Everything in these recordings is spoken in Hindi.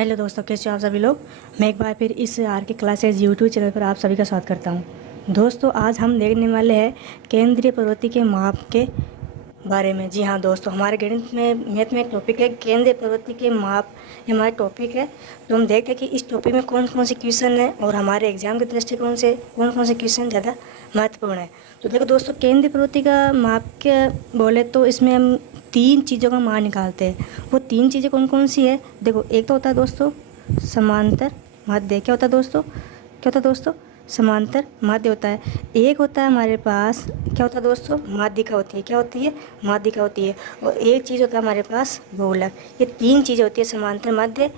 हेलो दोस्तों, कैसे हो आप सभी लोग। मैं एक बार फिर इस आर के क्लासेज यूट्यूब चैनल पर आप सभी का स्वागत करता हूं। दोस्तों, आज हम देखने वाले हैं केंद्रीय प्रवृत्ति के माप के बारे में। जी हाँ दोस्तों, हमारे गणित में मैथ में एक टॉपिक है केंद्रीय प्रवृत्ति के माप। ये हमारा टॉपिक है। तो हम देखते हैं कि इस टॉपिक में कौन कौन से क्वेश्चन है और हमारे एग्जाम के दृष्टिकोण से कौन कौन से क्वेश्चन ज़्यादा महत्वपूर्ण है। तो देखो दोस्तों, केंद्रीय प्रवृत्ति का माप के बोले तो इसमें हम 3 चीज़ों का मान निकालते हैं। वो 3 चीज़ें कौन कौन सी है। देखो, एक तो होता है दोस्तों समांतर माध्य। क्या होता है दोस्तों, समांतर माध्य होता है। एक होता है हमारे पास, क्या होता है दोस्तों, माध्यिका होती है। क्या होती है, माध्यिका होती है। और एक चीज़ होता है हमारे पास बहुलक। ये 3 चीज़ें होती है, समांतर माध्य,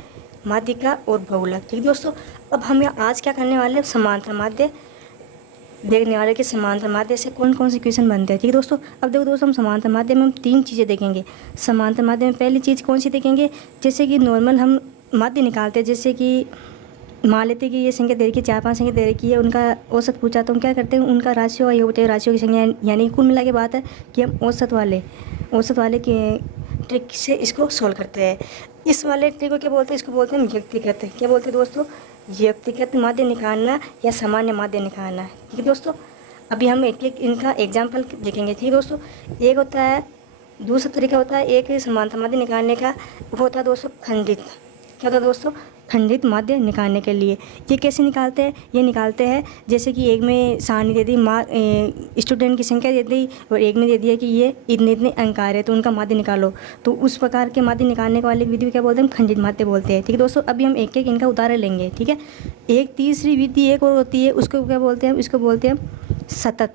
माध्यिका और बहुलक। ठीक है दोस्तों, अब हम आज क्या करने वाले हैं, समांतर माध्य देखने वाले कि समांतर माध्य से कौन कौन से क्वेश्चन बनते हैं। ठीक है दोस्तों, अब देखो दोस्तों, हम समांतर माध्य में हम 3 चीज़ें देखेंगे। समांतर माध्य में पहली चीज़ कौन सी देखेंगे, जैसे कि नॉर्मल हम माध्य निकालते हैं। जैसे कि मान लेते हैं कि ये संख्या दे रखी है, 4-5 संख्या दे रखी है, उनका औसत पूछा तो हम क्या करते हैं, उनका राशियों का योग होता है। राशियों की संख्या यानी कुल मिला के बात है कि हम औसत वाले के ट्रिक से इसको सॉल्व करते हैं। इस वाले ट्रिक को क्या बोलते हैं, इसको बोलते हैं व्यक्तिगत। क्या बोलते हैं दोस्तों, व्यक्तिगत माध्य निकालना या सामान्य माध्य निकालना। ठीक है दोस्तों, अभी हम एक एक इनका एग्जाम्पल देखेंगे। ठीक है दोस्तों, एक होता है, दूसरा तरीका होता है एक समांतर माध्य निकालने का, वो होता है दोस्तों खंडित। क्या होता है दोस्तों, खंडित माध्य निकालने के लिए ये कैसे निकालते हैं, ये निकालते हैं जैसे कि एक में सारणी दे दी, स्टूडेंट की संख्या दे दी और एक में दे दिया कि ये इतने इतने अंक आ रहे हैं तो उनका माध्य निकालो। तो उस प्रकार के माध्य निकालने के वाले विधि को क्या बोलते हैं, खंडित माध्य बोलते हैं। ठीक है दोस्तों, अभी हम एक एक इनका उदाहरण लेंगे। ठीक है, एक तीसरी विधि एक और होती है, उसको क्या बोलते हैं, इसको बोलते हैं सतत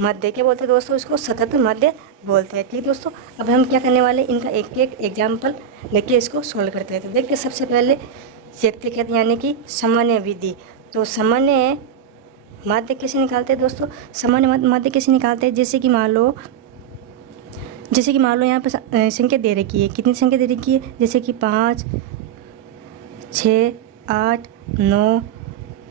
माध्य। क्या बोलते हैं दोस्तों, इसको सतत माध्य बोलते हैं। ठीक है दोस्तों, अब हम क्या करने वाले, इनका एक एक एग्जाम्पल लेके इसको सॉल्व करते हैं। तो देखिए, सबसे पहले व्यक्तिगत यानी कि सामान्य विधि। तो सामान्य माध्य कैसे निकालते हैं दोस्तों, सामान्य माध्य कैसे निकालते हैं, जैसे कि मान लो यहाँ पर संख्या दे रखी है। कितनी संख्या दे रखी है, जैसे कि 5, 6, 8, 9,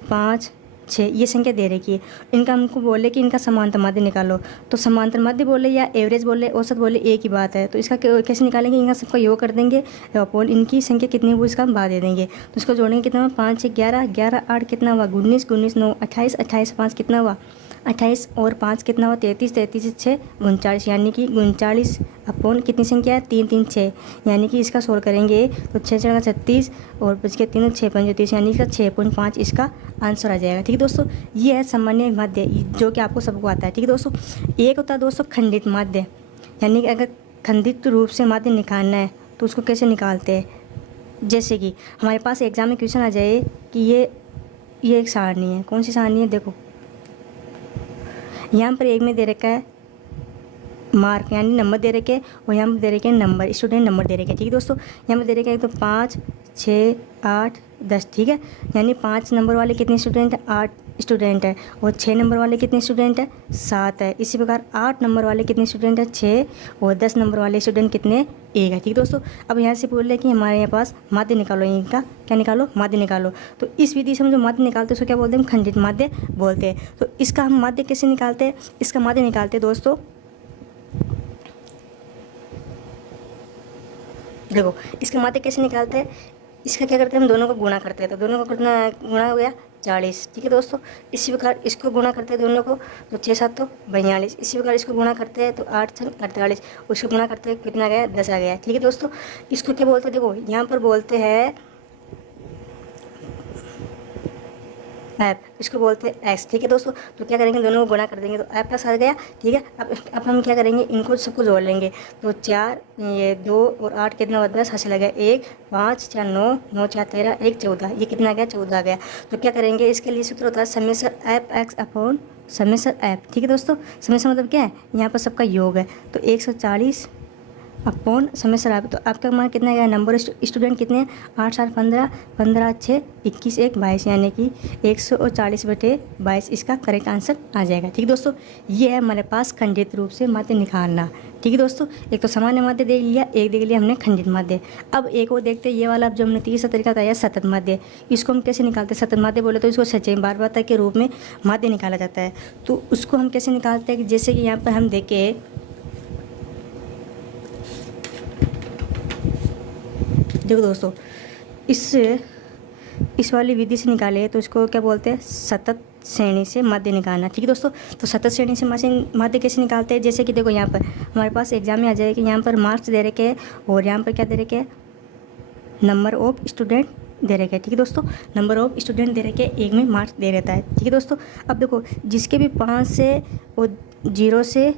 5, 6 ये संख्या दे रखी है। इनका हमको बोले कि इनका समांतर माध्य निकालो। तो समांतर माध्य बोले या एवरेज बोले, औसत बोले, एक ही बात है। तो इसका कैसे निकालेंगे, इनका सबका योग कर देंगे अपॉन इनकी संख्या कितनी वो इसका भाग दे देंगे। तो इसको जोड़ेंगे, कितना हुआ, 5, 6, 11, 11, 8 कितना हुआ, 19, 19, 9, 28, 28, 5 कितना हुआ, 28 और 5 कितना हुआ, 33, 33, 6, 39, यानी कि 39 अपॉन कितनी संख्या है, 3, 3, 6, यानी कि इसका सोल्व करेंगे तो 6 6 36 और बच के 3 6 5 30, यानी कि 6.5 इसका आंसर आ जाएगा। ठीक है दोस्तों, ये है सामान्य माध्य जो कि आपको सबको आता है। ठीक है दोस्तों, एक होता है दोस्तों खंडित माध्य, यानी कि अगर खंडित रूप से माध्य निकालना है तो उसको कैसे निकालते हैं। जैसे कि हमारे पास एग्जाम में क्वेश्चन आ जाए कि ये एक सारणी है। कौन सी सारणी है, देखो यहाँ पर एक में दे रखा है मार्क यानी नंबर दे रखे हैं और यहाँ पर दे रखे हैं नंबर, स्टूडेंट नंबर दे रखे हैं। ठीक है दोस्तों, यहाँ पर दे रखे हैं तो 5, 6, 8, 10। ठीक है, यानी 5 नंबर वाले कितने स्टूडेंट है, 8 स्टूडेंट है। और 6 नंबर वाले कितने स्टूडेंट है, 7 है। इसी प्रकार 8 नंबर वाले कितने स्टूडेंट है, 6। और 10 नंबर वाले स्टूडेंट कितने, 1 है। ठीक है दोस्तों, अब यहाँ से बोल रहे हैं कि हमारे यहाँ पास माध्य निकालो, इनका क्या निकालो, माध्य निकालो। तो इस विधि से हम जो माध्य निकालते हैं उसको क्या बोलते हैं, खंडित माध्य बोलते हैं। तो इसका हम माध्य कैसे निकालते हैं, इसका माध्य निकालते हैं दोस्तों, देखो इसका माध्य कैसे निकालते हैं। इसका क्या करते हैं, हम दोनों को गुणा करते हैं। तो दोनों को कितना गुणा हो गया, 40। ठीक है दोस्तों, इसी प्रकार इसको गुणा करते हैं दोनों को, तो 6 7 तो 42। इसी प्रकार इसको गुणा करते हैं तो 8 6 48, उसको गुणा करते हैं कितना गया, 10 आ गया। ठीक है दोस्तों, इसको क्या बोलते हैं, देखो यहाँ पर बोलते हैं ऐप, इसको बोलते हैं एक्स। ठीक है दोस्तों, तो क्या करेंगे, दोनों को गुणा कर देंगे तो ऐप प्लस आ गया। ठीक है, अब हम क्या करेंगे, इनको सबको जोड़ लेंगे। तो 4, ये 2 और 8 कितना हुआ, 10, हासिल आ गया 1, 5 4 9, 9 4 13, 1 14, ये कितना आ गया, 14 आ गया। तो क्या करेंगे, इसके लिए सूत्र होता है summation app x upon summation app. ठीक है दोस्तों, समेशन मतलब क्या है, यहाँ पर सबका योग है। तो 140 अपॉन समेशन ऐप। तो आपका मान कितना गया, नंबर स्टूडेंट कितने हैं, 8 7 15, 15 6 21 1 22, यानी कि 140/22 इसका करेक्ट आंसर आ जाएगा। ठीक है दोस्तों, ये है हमारे पास खंडित रूप से माध्य निकालना। ठीक है दोस्तों, एक तो सामान्य माध्य देख लिया, एक देख लिया हमने खंडित माध्य। अब एक और देखते हैं, ये वाला जो हमने तीसरा तरीका बताया सतत माध्य, इसको हम कैसे निकालते हैं। सतत माध्य बोले तो इसको सच्चाई बार बार के रूप में माध्य निकाला जाता है। तो उसको हम कैसे निकालते हैं, जैसे कि यहाँ पर हम देखें, देखो दोस्तों, इस वाली विधि से निकाले तो इसको क्या बोलते हैं, सतत श्रेणी से माध्य निकालना। ठीक है दोस्तों, तो सतत श्रेणी से माध्य कैसे निकालते हैं, जैसे कि देखो यहाँ पर हमारे पास एग्जाम में आ जाए कि यहाँ पर मार्क्स दे रखे हैं और यहाँ पर क्या दे रखे हैं, नंबर ऑफ स्टूडेंट दे रखे हैं। ठीक है दोस्तों, नंबर ऑफ स्टूडेंट दे रखे हैं, एक में मार्क्स दे रहता है। ठीक है दोस्तों, अब देखो जिसके भी 5 से और 0 से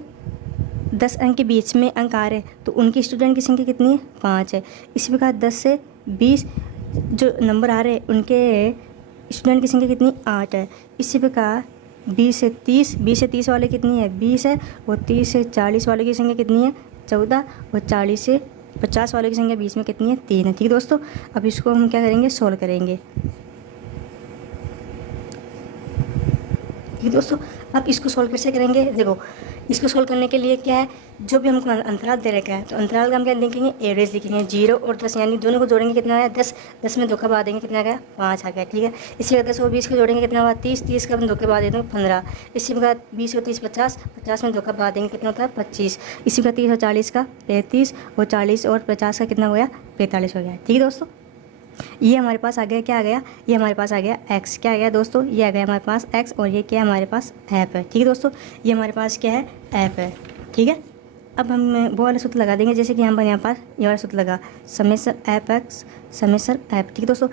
10 अंक के बीच में अंक आ रहे हैं तो उनकी स्टूडेंट की संख्या कितनी है, 5 है। इसी प्रकार 10 से 20 जो नंबर आ रहे हैं उनके स्टूडेंट की संख्या कितनी, 8 है। इसी प्रकार 20 से 30 वाले कितनी है, 20 है। और 30 से 40 वाले की संख्या कितनी है, 14। और 40 से 50 वाले की संख्या बीच में कितनी है, 3 है। ठीक है दोस्तों, अब इसको हम क्या करेंगे, सोल्व करेंगे। ठीक है दोस्तों, अब इसको सोल्व कैसे करेंगे, देखो इसको सोल्व करने के लिए क्या है, जो भी हमको अंतराल दे रखा है तो अंतराल का हम क्या लिखेंगे, एवरेज लिखेंगे। 0 और 10 यानी दोनों को जोड़ेंगे कितना आया, 10। 10 में 2 का बाद देंगे कितना आ गया, 5 आ गया। ठीक है, इसी प्रकार 10 और 20 को जोड़ेंगे कितना हुआ, 30। 30 का हम 2 के बाद दे देंगे 15। इसी प्रकार 20 और 30 50। 50 में 2 का बाद देंगे कितना होता है, 25। इसी प्रकार 30 और 40 का 35 और 40 और 50 का कितना हो गया, 45 हो गया। ठीक है दोस्तों, ये हमारे पास आ गया, क्या आ गया, ये हमारे पास आ गया x। क्या आ गया दोस्तों, ये आ गया हमारे पास x और ये क्या है हमारे पास ऐप है। ठीक है दोस्तों, ये हमारे पास क्या है, ऐप है। ठीक है, अब हम वो वाला सूत्र लगा देंगे, जैसे कि यहाँ पर ये वाला सूत्र लगा, Samesar app x Samesar app. ठीक है दोस्तों,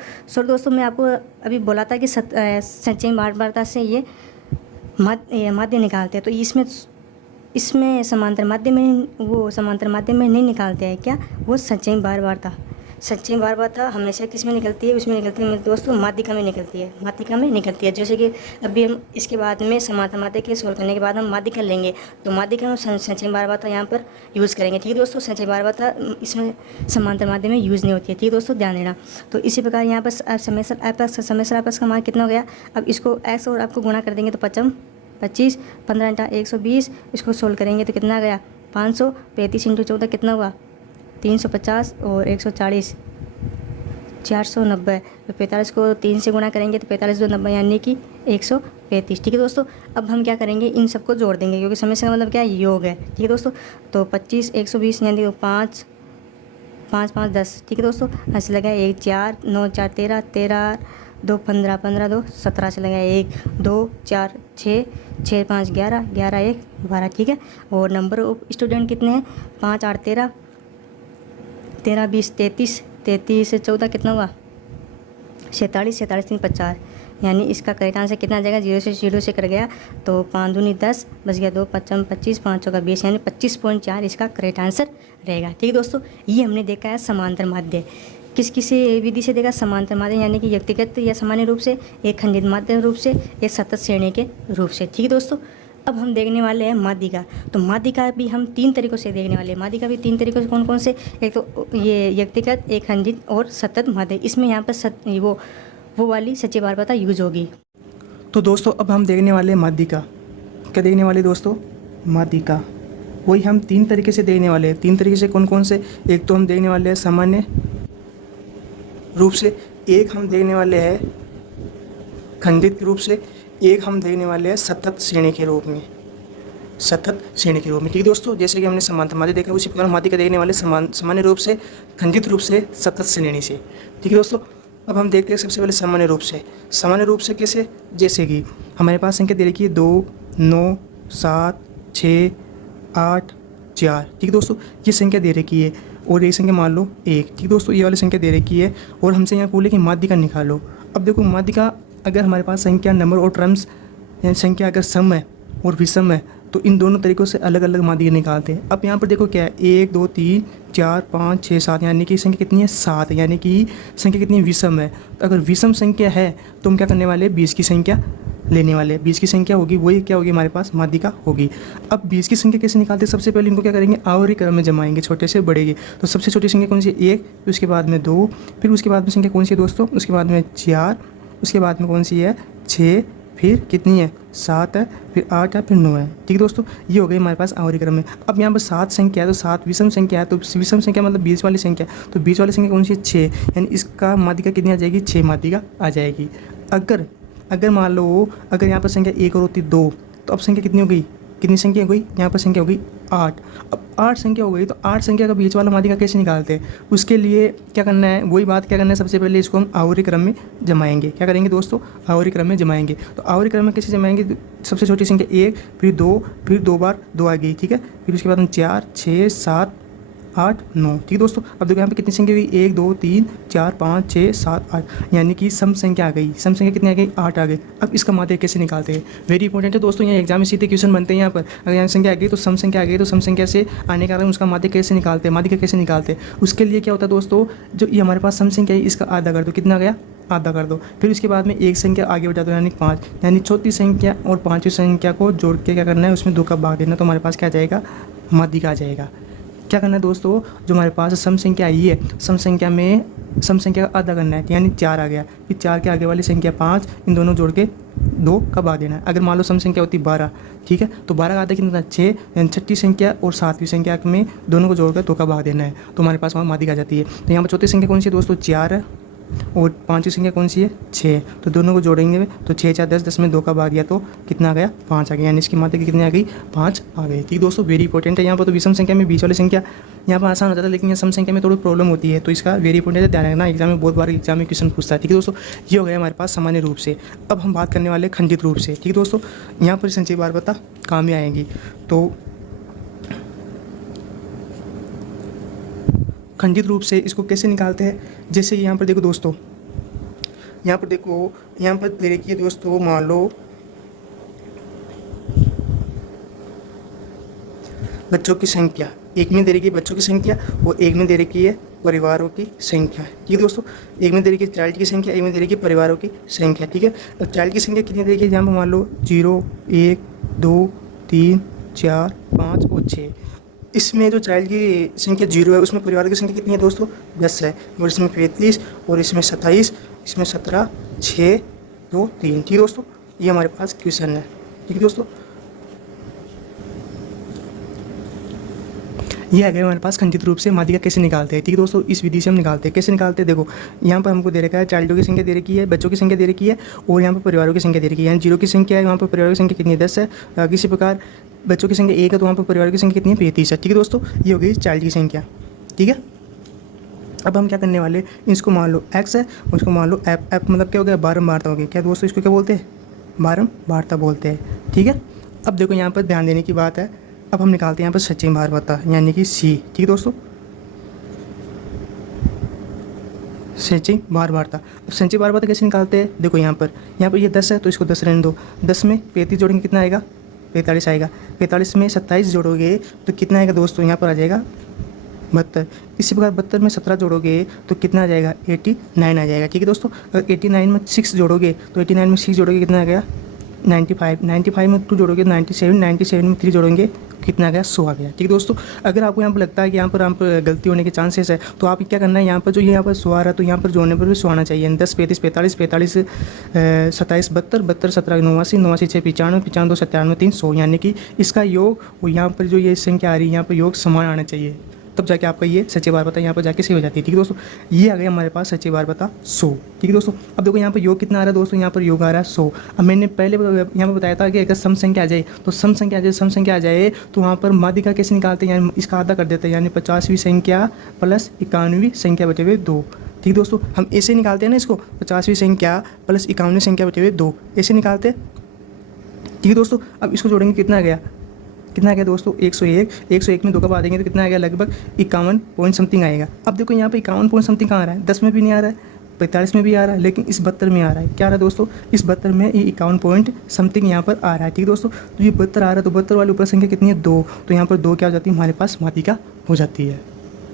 दोस्तों मैं आपको अभी बोला था कि संचयी बारबारता से ये माध्य निकालते हैं, तो इसमें समांतर माध्य में, वो समांतर माध्य में नहीं निकालते हैं क्या, वो संचयी बारबारता। संचयी बारबारता हमेशा किस में निकलती है, उसमें निकलती है मेरे दोस्तों, माध्यिका में निकलती है। माध्यिका में निकलती है, जैसे कि अभी हम इसके बाद में समांतर माध्य के सोल्व करने के बाद हम माध्यिका लेंगे तो माध्यिका में संचयी बारबारता यहाँ पर यूज़ करेंगे। ठीक है दोस्तों, संचयी बारबारता इसमें समांतर माध्य में यूज़ नहीं होती है। ठीक है दोस्तों, ध्यान देना। तो इसी प्रकार यहाँ पर समेसर एपक्स का मान कितना हो गया, अब इसको एक्स और आपको गुणा कर देंगे तो 25, 15 × 120, इसको सोल्व करेंगे तो कितना आ गया, 500। 35 × 14 कितना हुआ, 350 और 140 490। तो 45 को 3 से गुणा करेंगे तो 45 2 90 यानी कि 135। ठीक है दोस्तों, अब हम क्या करेंगे, इन सबको जोड़ देंगे क्योंकि समेसन का मतलब क्या है, योग है। ठीक है दोस्तों, तो 25 120 यानी 5 5 5 10। ठीक है दोस्तों, ऐसे लगा 1 4 9 4 13 13 2 15 15 2 17 से लगा 1 2 4 6 6 5 11 11 1 12। ठीक है, और नंबर ऑफ स्टूडेंट कितने हैं, 5 8 13 13 20 33 33 से 14 कितना हुआ, 46 46 3 50 यानी इसका करेक्ट आंसर कितना आ जाएगा, 0 से कर गया तो 5 दूनी 10 बच गया 2 5 25 5 चौका 20 यानी 25.4 इसका करेक्ट आंसर रहेगा। ठीक है दोस्तों, ये हमने देखा है समांतर माध्य। किस विधि से देखा, समांतर माध्य यानी कि व्यक्तिगत या सामान्य रूप से, एक खंडित माध्य रूप से, एक सतत श्रेणी के रूप से। ठीक है दोस्तों, अब हम देखने वाले हैं माध्यिका। तो माध्यिका भी हम 3 तरीक़ों से देखने वाले हैं। माध्यिका भी 3 तरीक़ों से कौन कौन से, एक तो ये व्यक्तिगत, एक खंडित और सतत माध्य। इसमें यहाँ पर वो वाली संचयी बारबारता यूज होगी। तो दोस्तों अब हम देखने वाले हैं माध्यिका। क्या देखने वाले दोस्तों, माध्यिका। वही हम 3 तरीके से देखने वाले हैं। 3 तरीके से कौन कौन से, एक तो हम देखने वाले हैं सामान्य रूप से, एक हम देखने वाले हैं खंडित रूप से, एक हम देखने वाले हैं सतत श्रेणी के रूप में, सतत श्रेणी के रूप में। ठीक है दोस्तों, जैसे कि हमने समांतर माध्य देखा उसी प्रकार माध्यिका देखने वाले सामान्य रूप से, खंडित रूप से, सतत श्रेणी से। ठीक है दोस्तों, अब हम देखते हैं सबसे पहले सामान्य रूप से। सामान्य रूप से कैसे, जैसे कि हमारे पास संख्या दे रखी है 2 9 7 6 8 4। ठीक है दोस्तों, ये संख्या दे रखी है और ये संख्या मान लो 1। ठीक है दोस्तों, ये वाली संख्या दे रखी है और हमसे यहाँ बोले कि माध्यिका निकालो। अब देखो माध्यिका, अगर हमारे पास संख्या नंबर और टर्म्स यानी संख्या अगर सम है और विषम है तो इन दोनों तरीक़ों से अलग अलग माध्यिका निकालते हैं। अब यहाँ पर देखो क्या है, 1 2 3 4 5 6 7 यानी कि संख्या कितनी है, 7, यानी कि संख्या कितनी विषम है। तो अगर विषम संख्या है तो हम क्या करने वाले, 20 की संख्या लेने वाले। 20 की संख्या होगी, वही क्या होगी हमारे पास, माध्यिका होगी। अब 20 की संख्या कैसे निकालते हैं, सबसे पहले इनको क्या करेंगे, आवर्ती क्रम में जमाएंगे, छोटे से बड़े की। तो सबसे छोटी संख्या कौन सी, 1, फिर उसके बाद में 2, फिर उसके बाद में संख्या कौन सी है दोस्तों, उसके बाद में 4, उसके बाद में कौन सी है, 6, फिर कितनी है, 7 है, फिर 8 है, फिर 9 है। ठीक है दोस्तों, ये हो गई हमारे पास आवर्ती क्रम में। अब यहाँ पर 7 संख्या है तो 7 विषम संख्या है, तो विषम संख्या मतलब 20 वाली संख्या, तो 20 वाली संख्या कौन सी है, 6, यानी इसका माध्यिका कितनी आ जाएगी, 6 माध्यिका आ जाएगी। अगर मान लो अगर यहाँ पर संख्या 1 और होती 2 तो अब संख्या कितनी हो गई, कितनी संख्या हो गई, यहाँ पर संख्या हो गई 8। अब 8 संख्या हो गई तो 8 संख्या का बीच वाला माध्यिका कैसे निकालते हैं? उसके लिए क्या करना है, वही बात क्या करना है, सबसे पहले इसको हम आवर्ती क्रम में जमाएंगे। क्या करेंगे दोस्तों? आवर्ती क्रम में जमाएंगे। तो आवर्ती क्रम में कैसे जमाएंगे? सबसे छोटी संख्या 1, फिर 2, फिर 2 बार 2 आ गई, ठीक है। फिर उसके बाद हम 4, 6, 7, 8, 9, ठीक है दोस्तों। अब देखो यहाँ पे कितनी संख्या हुई? 1, 2, 3, 4, 5, 6, 7, 8, यानी कि सम संख्या आ गई। सम संख्या कितनी आ गई? 8 आ गई। अब इसका माध्यक कैसे निकालते हैं? वेरी इंपॉर्टेंट है दोस्तों, यहाँ एग्जाम में सीधे क्वेश्चन बनते हैं। यहाँ पर अगर यहाँ संख्या आ गई तो सम संख्या आ गई, तो सम संख्या से आने के कारण उसका माध्यक कैसे निकालते हैं, माध्यिका कैसे निकालते हैं? उसके लिए क्या होता है दोस्तों, जो ये हमारे पास सम संख्या है इसका आधा कर दो। कितना गया? आधा कर दो। फिर उसके बाद में एक संख्या आगे बढ़ा दो, यानी 5, यानी चौथी संख्या और पाँचवीं संख्या को जोड़ के क्या करना है, उसमें 2 का भाग देना, तो हमारे पास क्या आ जाएगा? माध्यिका आ जाएगा। क्या करना है दोस्तों, जो हमारे पास सम संख्या आई है, सम संख्या में सम संख्या का आधा करना है, यानी 4 आ गया। फिर 4 के आगे वाली संख्या 5, इन दोनों जोड़ के 2 का भाग देना है। अगर मान लो सम संख्या होती 12, ठीक है, तो 12 का आधा कितना था? 6, यानी छठी संख्या और सातवीं संख्या में दोनों को जोड़कर 2 का भाग देना है, तो हमारे पास वहाँ माध्यिका आ जाती है। तो यहाँ पर चौथी संख्या कौन सी है दोस्तों? 4 है, और पाँचवीं संख्या कौन सी है? 6। तो दोनों को जोड़ेंगे तो 6, 4, 10, 10 में 2 का भाग दिया तो कितना आ गया? 5 आ गया, यानी इसकी माध्यिका कितनी आ गई? 5 आ गई। ठीक दोस्तों, वेरी इंपॉर्टेंट है। यहाँ पर तो विषम संख्या में बीच वाली संख्या यहाँ पर आसान हो जाता है, लेकिन यहाँ सम संख्या में थोड़ी प्रॉब्लम होती है, तो इसका वेरी इंपॉर्टेंट है, ध्यान रखना। एग्जाम में बहुत बार एग्जाम में क्वेश्चन पूछता है। ठीक है दोस्तों, ये हो गया हमारे पास सामान्य रूप से। अब हम बात करने वाले खंडित रूप से। ठीक है दोस्तों, यहाँ पर संचय बार बता काम में आएंगी। तो खंडित रूप से इसको कैसे निकालते हैं? जैसे यहाँ पर देखो दोस्तों, यहाँ पर देखो, यहाँ पर दे रखी है दोस्तों, मान लो बच्चों की संख्या, एक में दे रखी है बच्चों की संख्या और एक में दे रखी है परिवारों की संख्या। ठीक है दोस्तों, एक में दे रखी है चाइल्ड की संख्या, एक में दे रखी है परिवारों की संख्या। ठीक है, अब चाइल्ड की संख्या कितनी दे रखी है? यहाँ पर मान लो 0, 1, 2, 3, 4, 5 और 6। इसमें जो चाइल्ड की संख्या 0 है, उसमें परिवार की संख्या कितनी है दोस्तों? 10 है, और इसमें 35 और इसमें 27, इसमें 17, 6, 2, 3। ठीक है दोस्तों, ये हमारे पास क्वेश्चन है। ठीक है दोस्तों, ये आ गया हमारे पास खंडित रूप से माध्यिका कैसे निकालते हैं। ठीक है दोस्तों, इस विधि से हम निकालते हैं। कैसे निकालते हैं? देखो, यहाँ पर हमको दे रखा है चाइल्डों की संख्या दे रखी है, बच्चों की संख्या दे रखी है, और यहाँ पर परिवारों की संख्या दे रखी है। यानी 0 की संख्या है, वहाँ पर परिवारों की संख्या कितनी है? 10 है। किसी प्रकार बच्चों की संख्या 1 है, तो वहाँ पर परिवारों की संख्या कितनी है? 35 है। ठीक है दोस्तों, ये हो गई चाइल्ड की संख्या। ठीक है, अब हम क्या करने वाले, इसको मान लो x है, उसको मान लो f। f मतलब क्या हो गया? बारंबारता हो गई। क्या दोस्तों, इसको क्या बोलते हैं? बारंबारता बोलते हैं। ठीक है, अब देखो यहाँ पर ध्यान देने की बात है। अब हम निकालते हैं यहाँ पर सचिन बारंबारता, यानी कि c। ठीक है दोस्तों, संचय बारंबारता। अब संचय बारंबारता कैसे निकालते हैं? देखो यहाँ पर ये 10 है, तो इसको 10 रहने दो। 10 में 35 जोड़ेंगे, कितना आएगा? 45 आएगा। 45 में 27 जोड़ोगे तो कितना आएगा दोस्तों? यहाँ पर आ जाएगा 72। इसी प्रकार 72 में 17 जोड़ोगे तो कितना आ जाएगा? 89 आ जाएगा। ठीक है दोस्तों, अगर 89 में 6 जोड़ोगे तो 89 में 6 जोड़ोगे कितना आ गया? 95। 95 में 2 जोड़ोगे 97। 97 में 3 जोड़ेंगे कितना आ गया? 100 आ गया। ठीक है दोस्तों, अगर आपको यहाँ पर लगता है कि यहाँ पर आप गलती होने के चांसेस है, तो आप क्या करना है, यहाँ पर जो यहाँ पर 100 आ रहा है, तो यहाँ पर जोड़ने पर भी 100 आना चाहिए। 10, 35, 45, 45, 27, 72, 72, 17, 89, 89, 6, 95, 95, 2, 97, 3, 100, यानी कि इसका योग और यहाँ पर जो ये संख्या आ रही है, यहाँ पर योग समान आना चाहिए, तब जाके आपका ये सच्चे बारंबारता यहाँ पर जाके सही हो जाती है। ठीक है दोस्तों, ये आ गया हमारे पास सच्चे बारंबारता 100। ठीक है दोस्तों, अब देखो यहाँ पर योग कितना आ रहा है दोस्तों? यहाँ पर योग आ रहा है 100। अब मैंने पहले यहाँ पर बताया था कि अगर सम संख्या आ जाए तो सम संख्या आ जाए तो वहाँ पर माध्यिका कैसे निकालते हैं? यानी इसका आधा कर देते हैं, यानी 50वीं संख्या प्लस 91वीं संख्या बटे हुए 2। ठीक है दोस्तों, हम ऐसे निकालते हैं ना इसको, 50वीं संख्या प्लस 91वीं संख्या बटे हुए 2, ऐसे निकालते हैं। ठीक है दोस्तों, अब इसको जोड़ेंगे, कितना आ गया? कितना आ गया दोस्तों? 101। 101 में 2 का भाग देंगे तो कितना आ गया? लगभग 51 पॉइंट समथिंग आएगा। अब देखो यहाँ पे 51 पॉइंट समथिंग कहाँ आ रहा है? 10 में भी नहीं आ रहा है, 45 में भी आ रहा है, लेकिन इस 72 में आ रहा है। क्या आ रहा है दोस्तों? इस 72 में ये 51 पॉइंट समथिंग यहाँ पर आ रहा है। ठीक है दोस्तों, तो ये 72 आ रहा है, तो 72 वाली ऊपर संख्या कितनी है? 2। तो यहाँ पर 2 क्या हो जाती है? हमारे पास माध्यिका हो जाती है।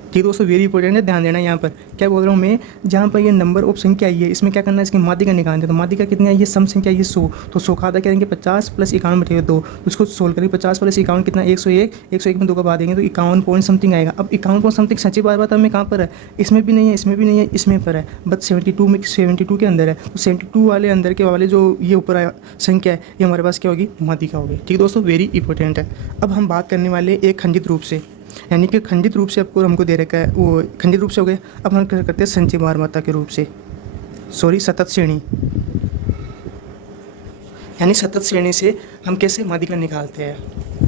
ठीक है दोस्तों, वेरी इंपॉर्टेंट है, ध्यान देना। यहाँ पर क्या बोल रहा हूँ मैं, जहाँ पर ये नंबर ऑफ संख्या आई है, इसमें क्या करना है? इसकी माध्यिका निकालनी है। तो माध्यिका कितनी आई है? सम संख्या ये 100, तो 100 का आधा करेंगे 50 प्लस 51 बटे 2, उसको सोल्व करेंगे। 50 प्लस 51 कितना? 101। 101 में 2 का भाग देंगे तो 51 पॉइंट समथिंग आएगा। अब 51 पॉइंट समथिंग सच्ची बारंबारता में कहाँ पर है? इसमें भी नहीं है, इसमें भी नहीं है, इसमें पर है, बस 72 के अंदर है। तो 72 वाले अंदर के वाले जो ये ऊपर संख्या है, ये हमारे पास क्या होगी? माध्यिका होगी। ठीक है दोस्तों, वेरी इंपॉर्टेंट है। अब हम बात करने वाले एक खंडित रूप से, यानी कि खंडित रूप से आपको हमको दे रखा है, वो खंडित रूप से हो गया। अब हम क्या करते हैं? संचय बारंबारता के रूप से, सतत श्रेणी, यानी सतत श्रेणी से हम कैसे माध्यिका निकालते हैं।